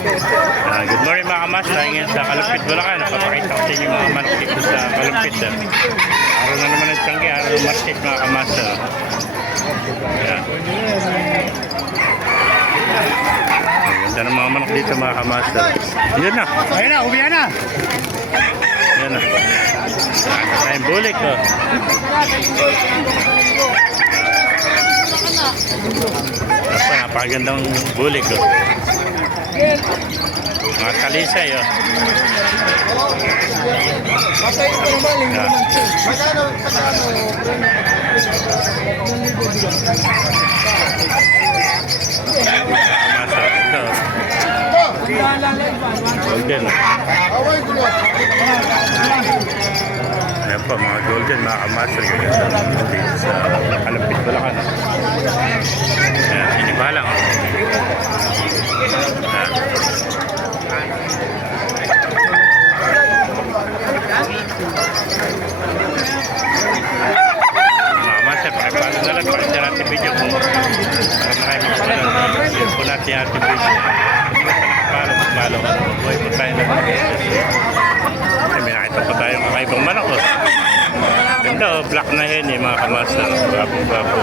Ah, good morning mga kamaster. Ngayon sa Kalumpit, Bulacan. Napapakita ko sa inyo mga manok dito sa Kalumpit. ah. Araw na naman ng tiyanggi, araw ng market mga kamaster. Ayan. Ang Ganda ng mga manok dito mga kamaster. Yun na. Ayun na, uwi na. Yan na. Tayong bulik ko. Apa, napakagandang bulik ko. Mga kalisay oh. Masa, ito. Golden. Ayan po, mga golden, mga kamaster. Dito sa Kalapit, Bulacan. Ayan, sinibalang. Ayan. Mga kamaster, pakipalo na natin video kung para marami ko na lang. Yun po natin ating video. Mas malo. Buhay po tayo na mga Ay, may nakita pa tayong kakaibang manok. Oh. Ganda oh, black na hen eh, mga kamaster. Gwapo, gwapo.